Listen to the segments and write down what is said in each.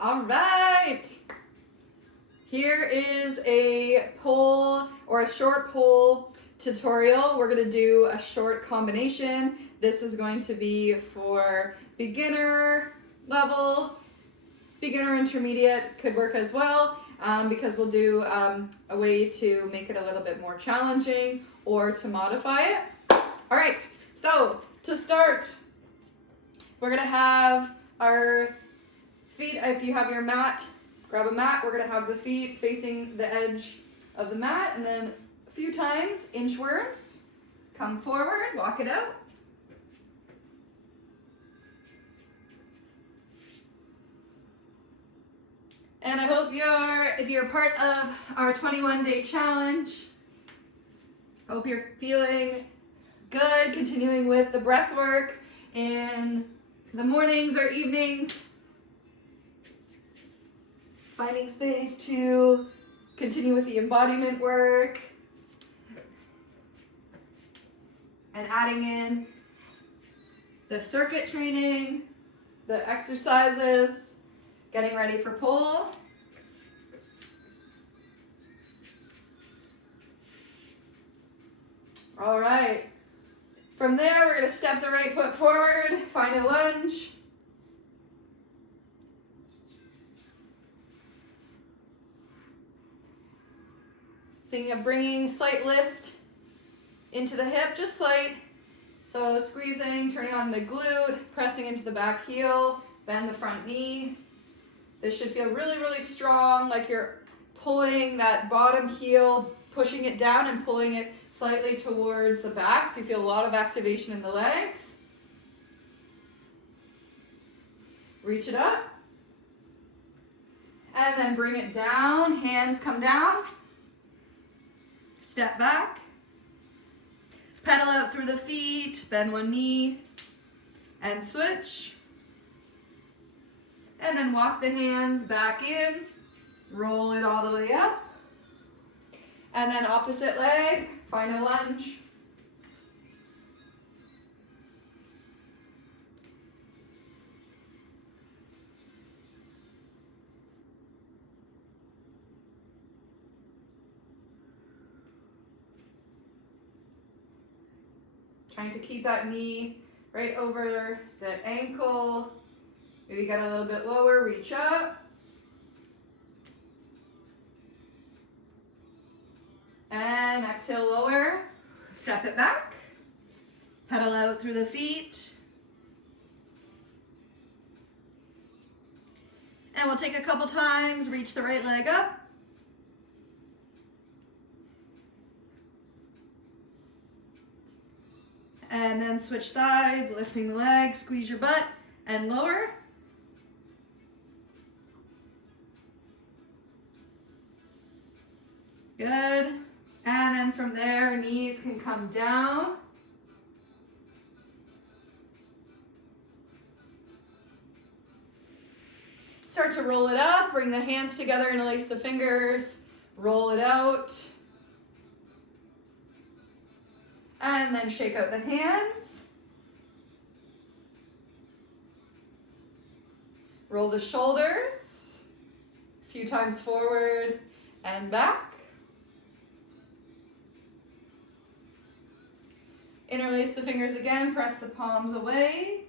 All right. Here is a pole or a short pole tutorial. We're going to do a short combination. This is going to be for beginner level, beginner intermediate could work as well, because we'll do a way to make it a little bit more challenging or to modify it. All right, so to start, we're going to have our feet. If you have your mat, grab a mat. We're going to have the feet facing the edge of the mat, and then a few times inchworms. Come forward, walk it out. And I hope if you're part of our 21-day challenge, hope you're feeling good, continuing with the breath work in the mornings or evenings, finding space to continue with the embodiment work, and adding in the circuit training, the exercises, getting ready for pole. All right. From there, we're going to step the right foot forward, find a lunge. Thinking of bringing slight lift into the hip, just slight. So squeezing, turning on the glute, pressing into the back heel, bend the front knee. This should feel really, really strong, like you're pulling that bottom heel, pushing it down and pulling it slightly towards the back, so you feel a lot of activation in the legs. Reach it up. And then bring it down, hands come down. Step back. Pedal out through the feet, bend one knee, and switch. And then walk the hands back in, roll it all the way up. And then opposite leg, find a lunge. Trying to keep that knee right over the ankle. Maybe get a little bit lower, reach up. And exhale, lower. Step it back. Pedal out through the feet. And we'll take a couple times, reach the right leg up. And then switch sides, lifting the leg, squeeze your butt, and lower. Good. And then from there, knees can come down. Start to roll it up, bring the hands together, interlace the fingers, roll it out. And then shake out the hands. Roll the shoulders. A few times forward and back. Interlace the fingers again, press the palms away.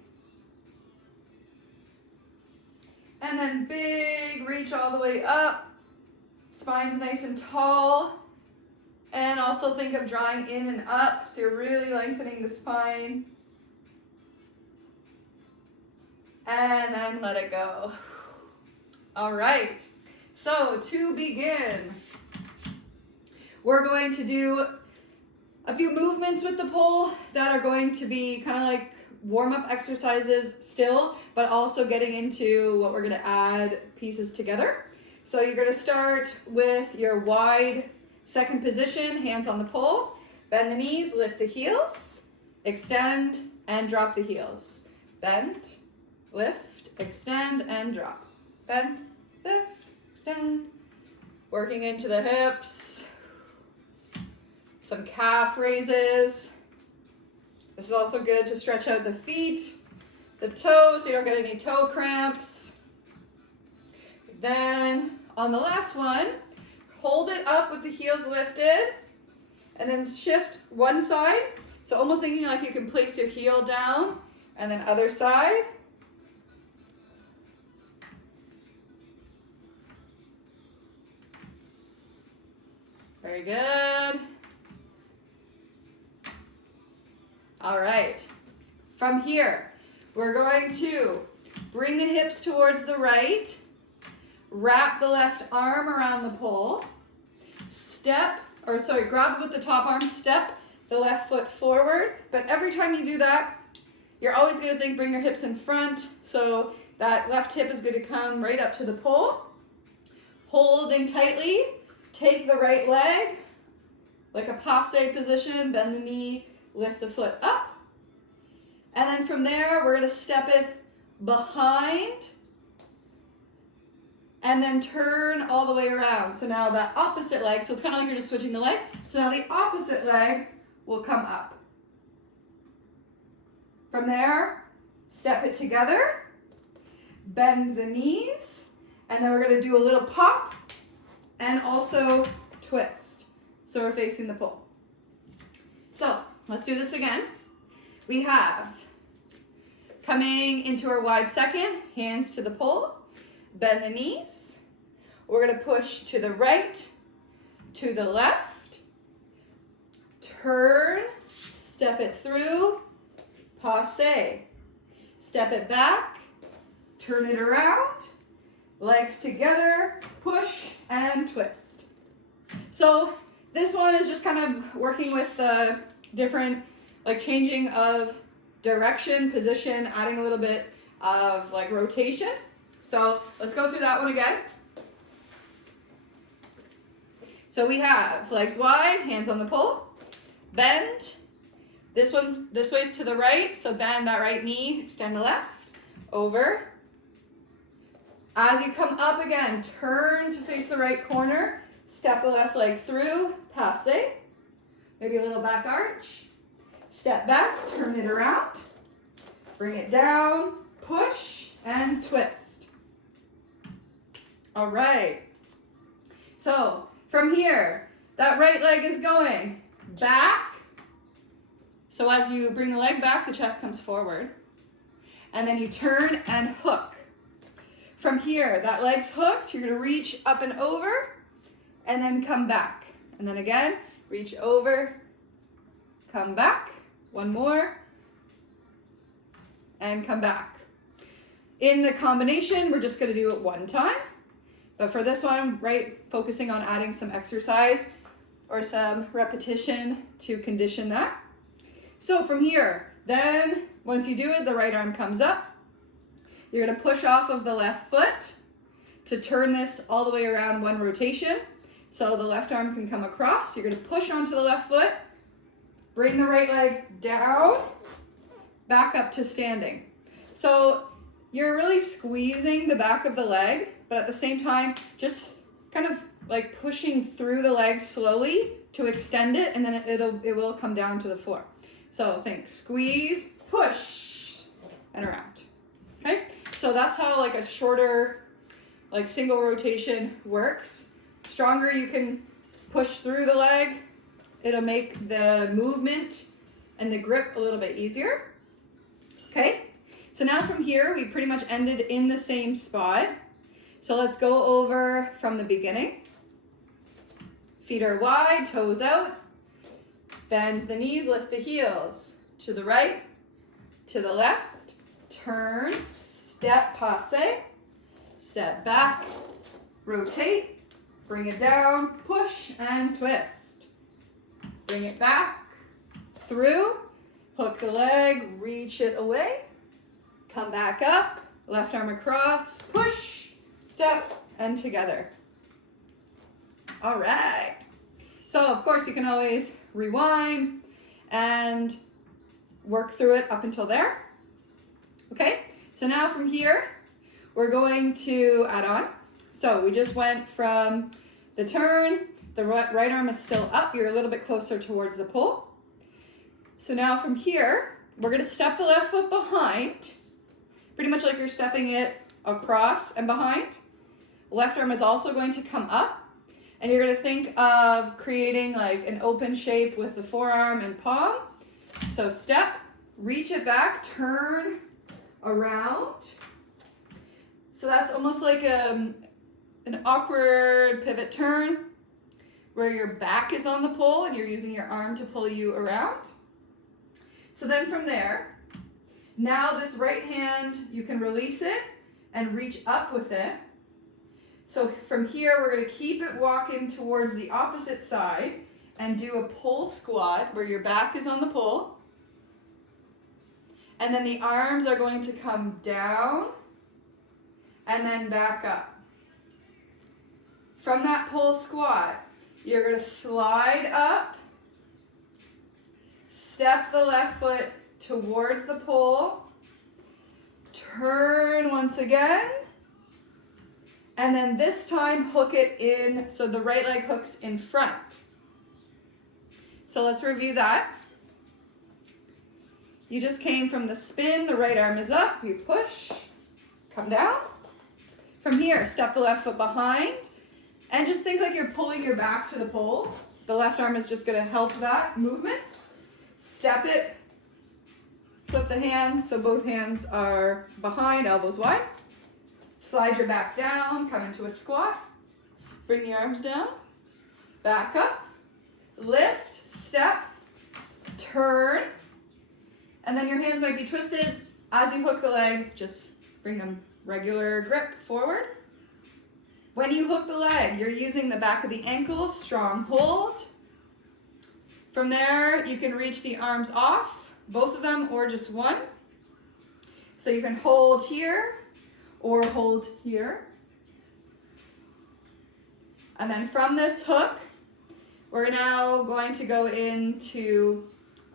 And then big reach all the way up. Spine's nice and tall. And also think of drawing in and up, so you're really lengthening the spine. And then let it go. All right, so to begin, we're going to do a few movements with the pole that are going to be kind of like warm-up exercises still, but also getting into what we're going to add pieces together. So you're going to start with your wide second position, hands on the pole. Bend the knees, lift the heels, extend, and drop the heels. Bend, lift, extend, and drop. Bend, lift, extend. Working into the hips. Some calf raises. This is also good to stretch out the feet, the toes, so you don't get any toe cramps. Then on the last one, hold it up with the heels lifted and then shift one side. So almost thinking like you can place your heel down and then other side. Very good. All right. From here, we're going to bring the hips towards the right, wrap the left arm around the pole, grab with the top arm, step the left foot forward. But every time you do that, you're always going to think, bring your hips in front. So that left hip is going to come right up to the pole. Holding tightly, take the right leg, like a passe position, bend the knee, lift the foot up. And then from there, we're going to step it behind and then turn all the way around. So now the opposite leg, so it's kind of like you're just switching the leg. So now the opposite leg will come up. From there, step it together, bend the knees, and then we're going to do a little pop and also twist. So we're facing the pole. So let's do this again. We have coming into our wide second, hands to the pole, bend the knees. We're going to push to the right, to the left, turn, step it through, passe, step it back, turn it around, legs together, push and twist. So this one is just kind of working with the different, like changing of direction, position, adding a little bit of like rotation. So let's go through that one again. So we have legs wide, hands on the pole, bend. This way's to the right, so bend that right knee, extend the left, over. As you come up again, turn to face the right corner, step the left leg through, passe, maybe a little back arch. Step back, turn it around, bring it down, push, and twist. All right. So from here, that right leg is going back. So as you bring the leg back, the chest comes forward. And then you turn and hook. From here, that leg's hooked. You're going to reach up and over and then come back. And then again, reach over, come back. One more, and come back. In the combination, we're just going to do it one time. But for this one, right, focusing on adding some exercise or some repetition to condition that. So from here, then once you do it, the right arm comes up. You're going to push off of the left foot to turn this all the way around one rotation. So the left arm can come across. You're going to push onto the left foot. Bring the right leg down, back up to standing. So you're really squeezing the back of the leg, but at the same time, just kind of like pushing through the leg slowly to extend it, and then it will come down to the floor. So think squeeze, push, and around. Okay? So that's how like a shorter, like single rotation works. Stronger you can push through the leg, it'll make the movement and the grip a little bit easier. Okay, so now from here, we pretty much ended in the same spot. So let's go over from the beginning. Feet are wide, toes out. Bend the knees, lift the heels. To the right, to the left. Turn, step, passe. Step back, rotate, bring it down, push, and twist. Bring it back, through, hook the leg, reach it away, come back up, left arm across, push, step, and together. All right. So of course you can always rewind and work through it up until there. Okay, so now from here, we're going to add on. So we just went from the turn. The right arm is still up. You're a little bit closer towards the pole. So now from here, we're going to step the left foot behind, pretty much like you're stepping it across and behind. Left arm is also going to come up, and you're going to think of creating like an open shape with the forearm and palm. So step, reach it back, turn around. So that's almost like an awkward pivot turn where your back is on the pole and you're using your arm to pull you around. So then from there, now this right hand, you can release it and reach up with it. So from here, we're going to keep it walking towards the opposite side and do a pole squat where your back is on the pole. And then the arms are going to come down and then back up. From that pole squat, you're going to slide up, step the left foot towards the pole, turn once again, and then this time hook it in so the right leg hooks in front. So let's review that. You just came from the spin, the right arm is up, you push, come down. From here, step the left foot behind, and just think like you're pulling your back to the pole. The left arm is just going to help that movement. Step it, flip the hands so both hands are behind, elbows wide. Slide your back down, come into a squat. Bring the arms down, back up, lift, step, turn, and then your hands might be twisted. As you hook the leg, just bring them regular grip forward. When you hook the leg, you're using the back of the ankle, strong hold. From there, you can reach the arms off, both of them or just one. So you can hold here or hold here. And then from this hook, we're now going to go into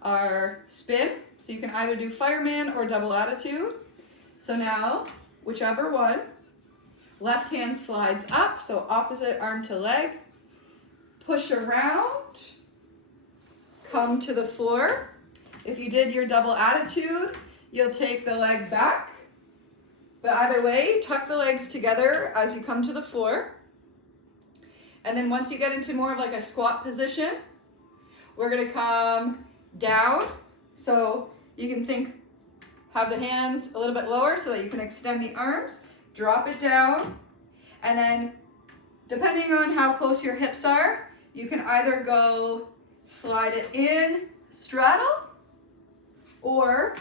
our spin. So you can either do fireman or double attitude. So now, whichever one, left hand slides up, so opposite arm to leg. Push around, come to the floor. If you did your double attitude, you'll take the leg back. But either way, tuck the legs together as you come to the floor. And then once you get into more of like a squat position, we're gonna come down. So you can think, have the hands a little bit lower so that you can extend the arms, drop it down, and then depending on how close your hips are, you can either go slide it in, straddle, or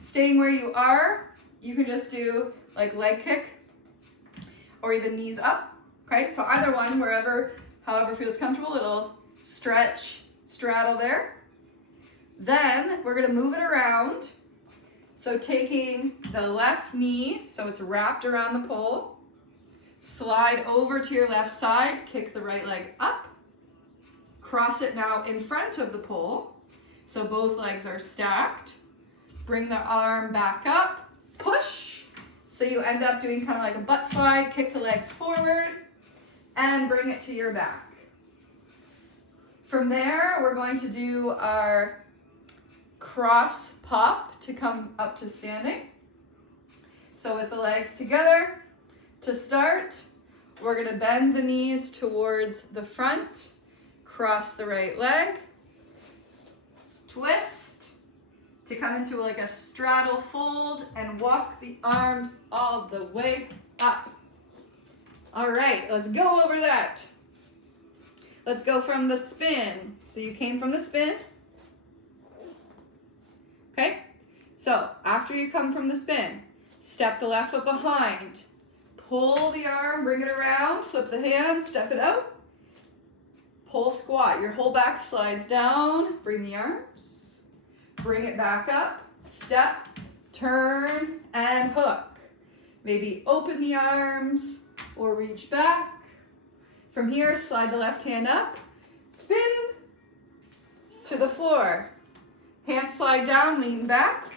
staying where you are, you can just do like leg kick or even knees up. Okay, so either one, however feels comfortable, it'll stretch, straddle there. Then we're gonna move it around. So taking the left knee, so it's wrapped around the pole, slide over to your left side, kick the right leg up, cross it now in front of the pole, so both legs are stacked. Bring the arm back up, push, so you end up doing kind of like a butt slide, kick the legs forward, and bring it to your back. From there, we're going to do our cross pop to come up to standing. So with the legs together, to start, we're gonna bend the knees towards the front, cross the right leg, twist to come into like a straddle fold and walk the arms all the way up. All right, let's go over that. Let's go from the spin. So you came from the spin. Okay, so after you come from the spin, step the left foot behind, pull the arm, bring it around, flip the hand, step it out, pull squat. Your whole back slides down, bring the arms, bring it back up, step, turn, and hook. Maybe open the arms or reach back. From here, slide the left hand up, spin to the floor. Hands slide down, lean back,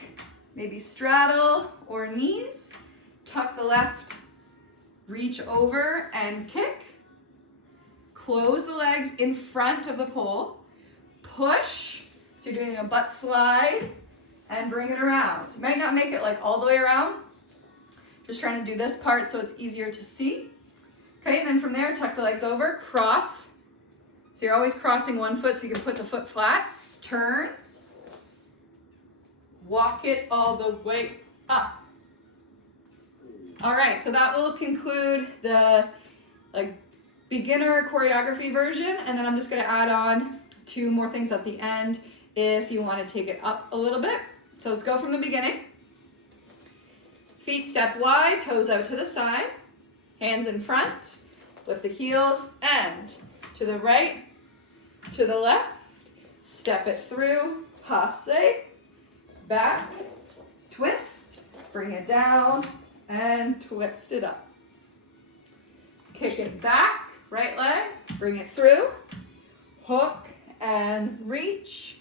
maybe straddle or knees. Tuck the left, reach over and kick. Close the legs in front of the pole. Push, so you're doing a butt slide, and bring it around. You might not make it like all the way around, Just trying to do this part so it's easier to see. Okay, and then from there, tuck the legs over, cross. So you're always crossing one foot so you can put the foot flat. Turn. Walk it all the way up. All right, so that will conclude the beginner choreography version, and then I'm just gonna add on 2 more things at the end if you wanna take it up a little bit. So let's go from the beginning. Feet step wide, toes out to the side, hands in front, lift the heels, and to the right, to the left, step it through, passe, back, twist, bring it down, and twist it up. Kick it back, right leg, bring it through, hook and reach,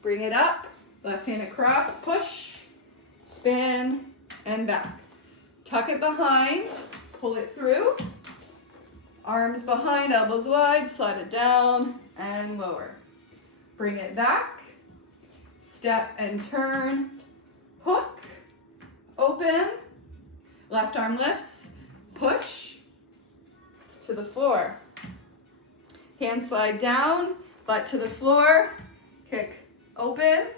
bring it up, left hand across, push, spin, and back. Tuck it behind, pull it through, arms behind, elbows wide, slide it down and lower. Bring it back, step and turn, hook, open, left arm lifts, push to the floor. Hands slide down, butt to the floor, kick open,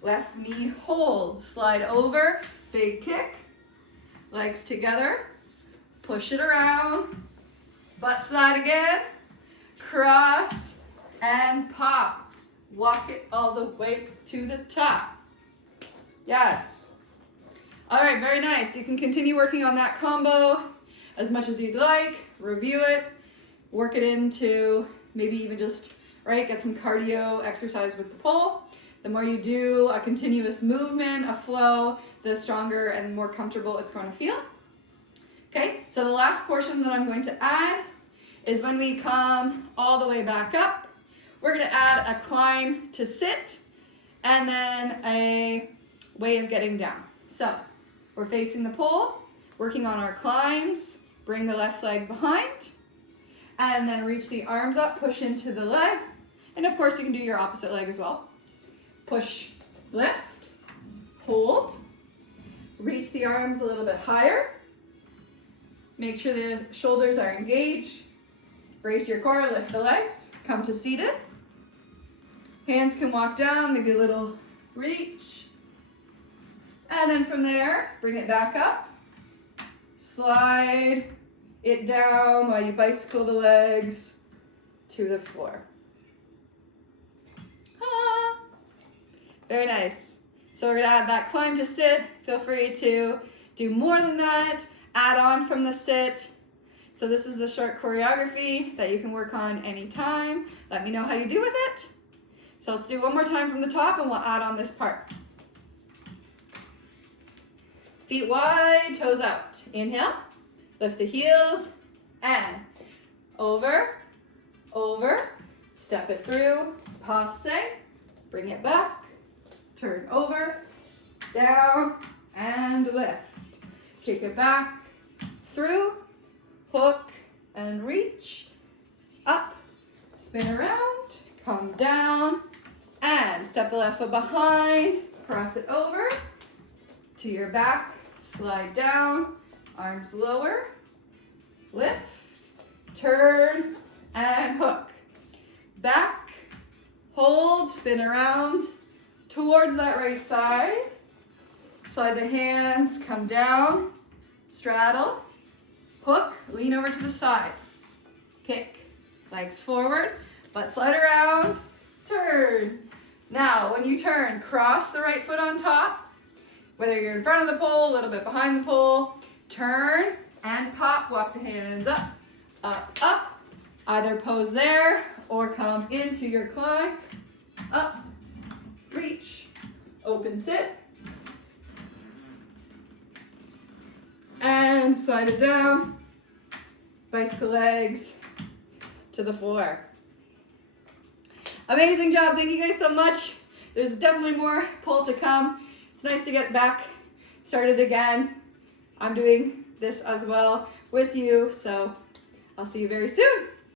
left knee hold, slide over, big kick, legs together, push it around, butt slide again, cross and pop. Walk it all the way to the top. Yes. All right, very nice. You can continue working on that combo as much as you'd like, review it, work it into maybe even just, right, get some cardio exercise with the pole. The more you do a continuous movement, a flow, the stronger and more comfortable it's going to feel. Okay, so the last portion that I'm going to add is when we come all the way back up, we're going to add a climb to sit and then a way of getting down. So we're facing the pole, working on our climbs, bring the left leg behind, and then reach the arms up, push into the leg, and of course you can do your opposite leg as well. Push, lift, hold, reach the arms a little bit higher, make sure the shoulders are engaged, brace your core, lift the legs, come to seated. Hands can walk down, maybe a little reach. And then from there, bring it back up. Slide it down while you bicycle the legs to the floor. Ah, very nice. So we're gonna add that climb to sit. Feel free to do more than that. Add on from the sit. So this is the short choreography that you can work on anytime. Let me know how you do with it. So let's do one more time from the top and we'll add on this part. Feet wide, toes out. Inhale, lift the heels, and over, over, step it through, passe, bring it back, turn over, down, and lift. Kick it back, through, hook, and reach, up, spin around, come down, and step the left foot behind, cross it over to your back, slide down, arms lower, lift, turn, and hook. Back, hold, spin around towards that right side. Slide the hands, come down, straddle, hook, lean over to the side. Kick, legs forward, butt slide around, turn. Now, when you turn, cross the right foot on top, whether you're in front of the pole, a little bit behind the pole, turn and pop, walk the hands up, up, up. Either pose there or come into your climb, up, reach, open sit, and slide it down, bicycle legs to the floor. Amazing job, thank you guys so much. There's definitely more pole to come. It's nice to get back started again. I'm doing this as well with you, so I'll see you very soon.